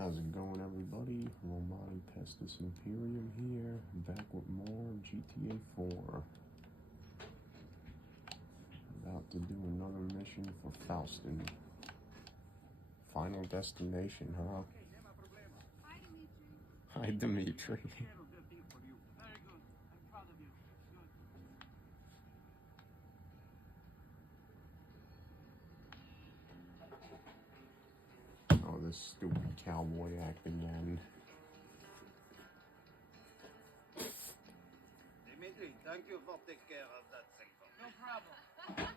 How's it going, everybody? Romani Pestis Imperium here, back with more GTA 4. About to do another mission for Faustin. Final destination, huh? Hi, Dimitri. Oh, this stupid cowboy act again. Dimitri, thank you for taking care of that thing for me. No problem.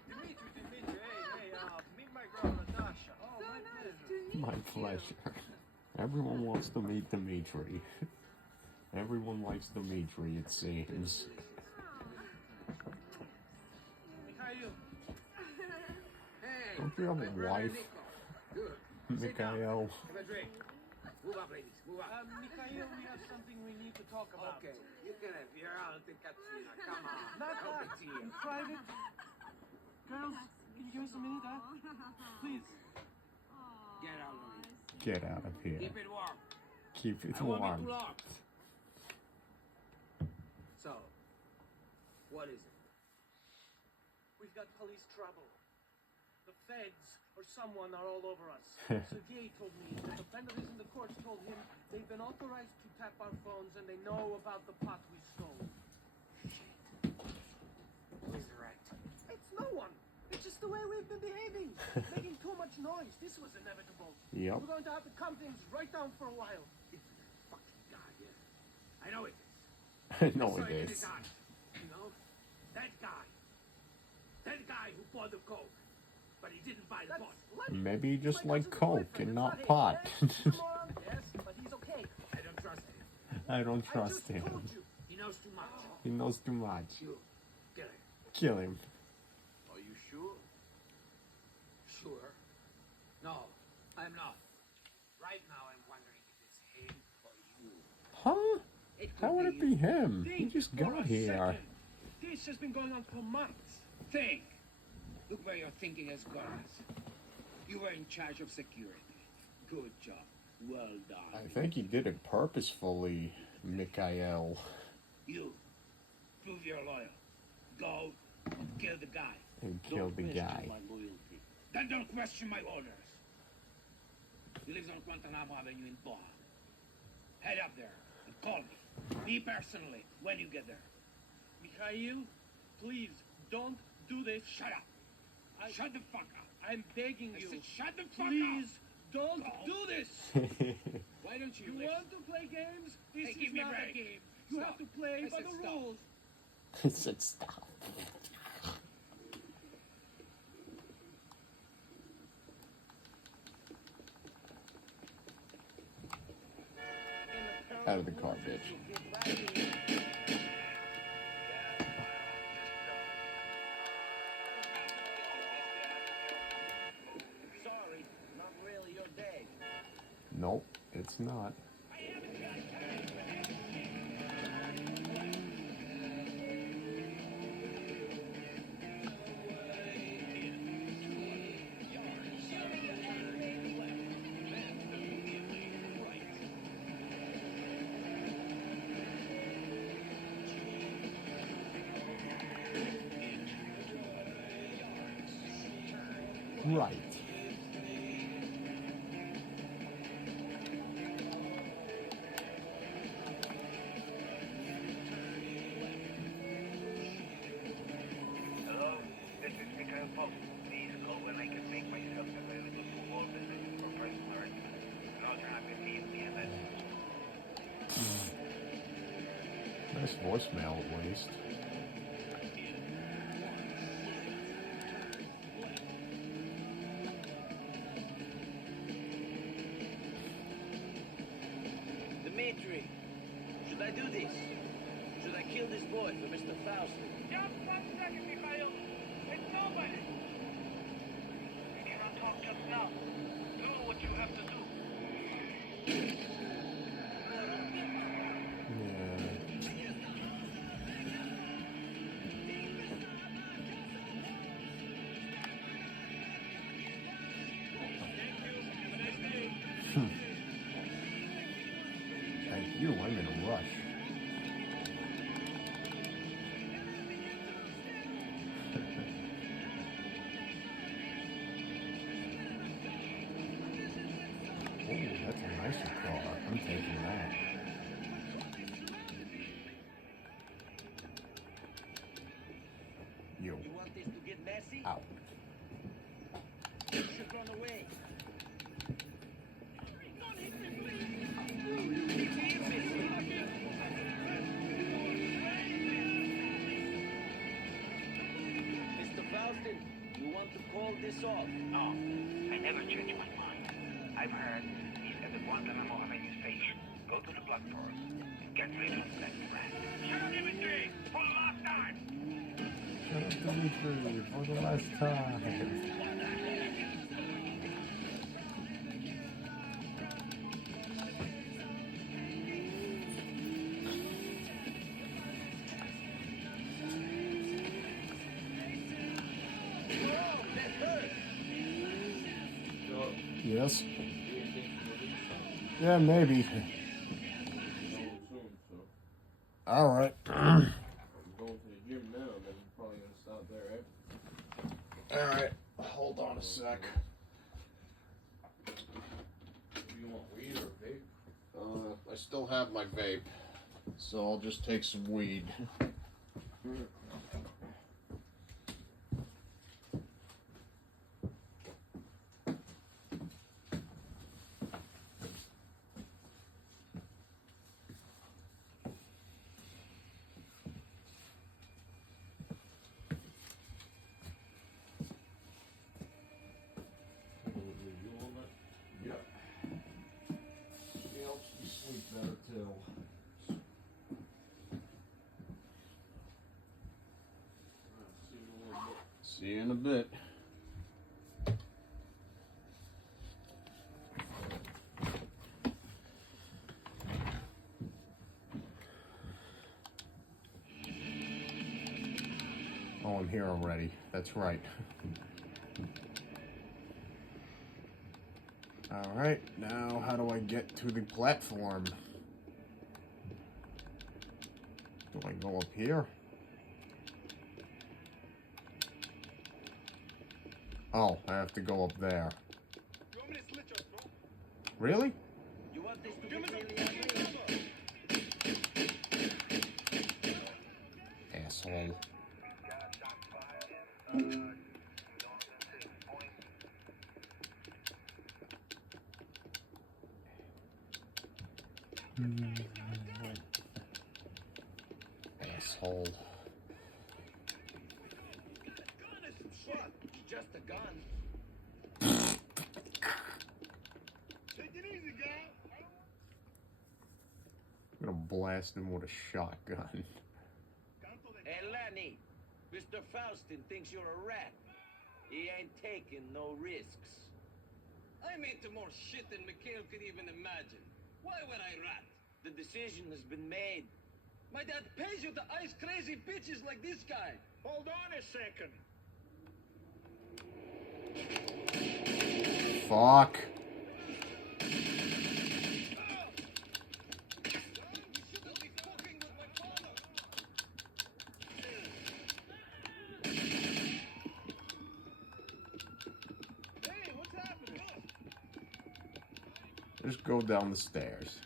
Dimitri, hey, meet my girl Natasha. Oh, So my nice pleasure. to meet My you. pleasure. Everyone wants to meet Dimitri. Everyone likes Dimitri, it seems. Mikhail. Hey, Don't you have my a brother wife, Nico. Good. Mikhail? Have a drink. Move up, ladies. Move up. Mikhail, we have something we need to talk about. Okay, you can have your aunt and Katrina. Come on. Not Help that. it to you. Private. Girls, can you give us a minute, huh? Please. Get out of here. Get out of here. Keep it warm. Keep it I won't be warm. too long. So, what is it? We've got police trouble. The feds or someone are all over us. Sergei told me that the penalties in the courts told him they've been authorized to tap our phones and they know about the pot we stole. Shit. Who is right? It's no one. It's just the way we've been behaving. Making too much noise. This was inevitable. Yep. We're going to have to calm things right down for a while. It's that fucking guy, yeah. I know it is. I know I saw it in is. his eyes. You know? That guy. That guy who bought the coke. But he didn't buy the pot. Maybe he just My like cousin's coke boyfriend. and It's not him. pot. Yes, he's a moron. Yes, but he's okay. I don't trust him. I don't I trust just him. told you. He knows too much. He knows too much. You. Get him. Kill him. Are you sure? Sure. No, I'm not. Right now I'm wondering if it's him or you. Huh? It could How would it be him? He Think just for got a here. second. This has been going on for months. Think. Look where your thinking has gone us. You were in charge of security. Good job. Well done. I think he did it purposefully, Mikhail. You. Prove you're loyal. Go and kill the guy. And kill the guy. My loyalty. Then don't question my orders. He lives on Guantanamo Avenue in Boa. Head up there and call me. Me personally when you get there. Mikhail, please don't do this. Shut up. Shut the fuck up. I'm begging I you. said shut the fuck Please don't Go. do this. up. Why don't you You listen? want to play games? This Hey, give is me a not a break. game. You Stop. have to play I by said the stop. rules. He said stop. Out of the car, bitch. Sorry, not really your day. Nope, it's not. Right. Hello, this is Mikhail Faustin. Please call when I can make myself available for all business or personal arrangements. Do not have to leave me a message. Nice voicemail, at least. Dimitri, should I do this? Should I kill this boy for Mr. Faustin? Just 1 second, Mikhail. It's nobody. We cannot talk just now. Do what you have to do. Yeah. you. I'm in a rush. Oh, that's a nicer car. I'm taking that. Yo. You want this to get messy? Ow. You should run away. Mr. Faustin, you want to call this off? No, I never change my mind. I've heard he's at the Guantanamo Avenue station. Go to the platform and get rid of that rat. Shut up, Dimitri! For the last time! Shut up, Dimitri, for the last time. Whoa, that hurt! Yes? Yeah, maybe. Alright. I'm going to the gym now, then I'm probably gonna stop there, eh? Alright, hold on a sec. Do you want weed or vape? I still have my vape, so I'll just take some weed. Yeah. It helps me sleep better too. See you in a bit. Oh, I'm here already. That's right. Alright, now how do I get to the platform? Do I go up here? Oh, I have to go up there. Really? You want this to get really ugly? Asshole. Asshole. What? Just a gun. I'm gonna blast him with a shotgun. Hey, Lenny, Mr. Faustin thinks you're a rat. He ain't taking no risks. I'm into more shit than Mikhail could even imagine. Why would I rat? The decision has been made. My dad pays you to ice crazy bitches like this guy. Hold on a second. Fuck. Just go down the stairs.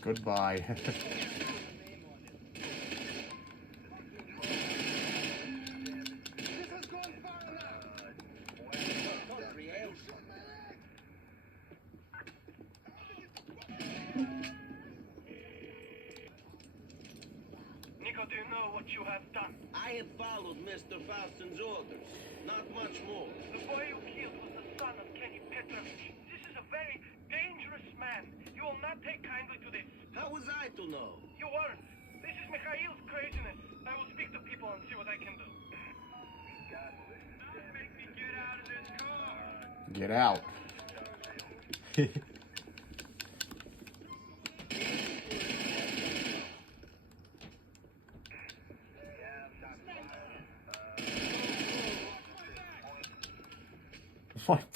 Goodbye. Nico, do you know what you have done? I have followed Mr. Faustin's orders. Not much more. The boy you killed was the son of Kenny Petrovich. This is a very dangerous man. You will not take kindly to this. How was I to know? You weren't. This is Mikhail's craziness. I will speak to people and see what I can do. Don't make me get out of this car. Get out. My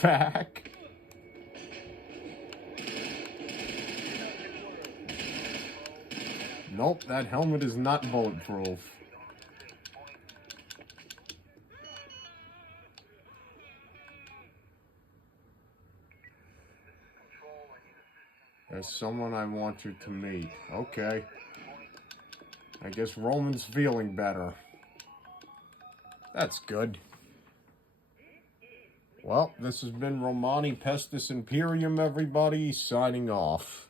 back. Nope, that helmet is not bulletproof. There's someone I want you to meet. Okay. I guess Roman's feeling better. That's good. Well, this has been Romani Pestis Imperium, everybody, signing off.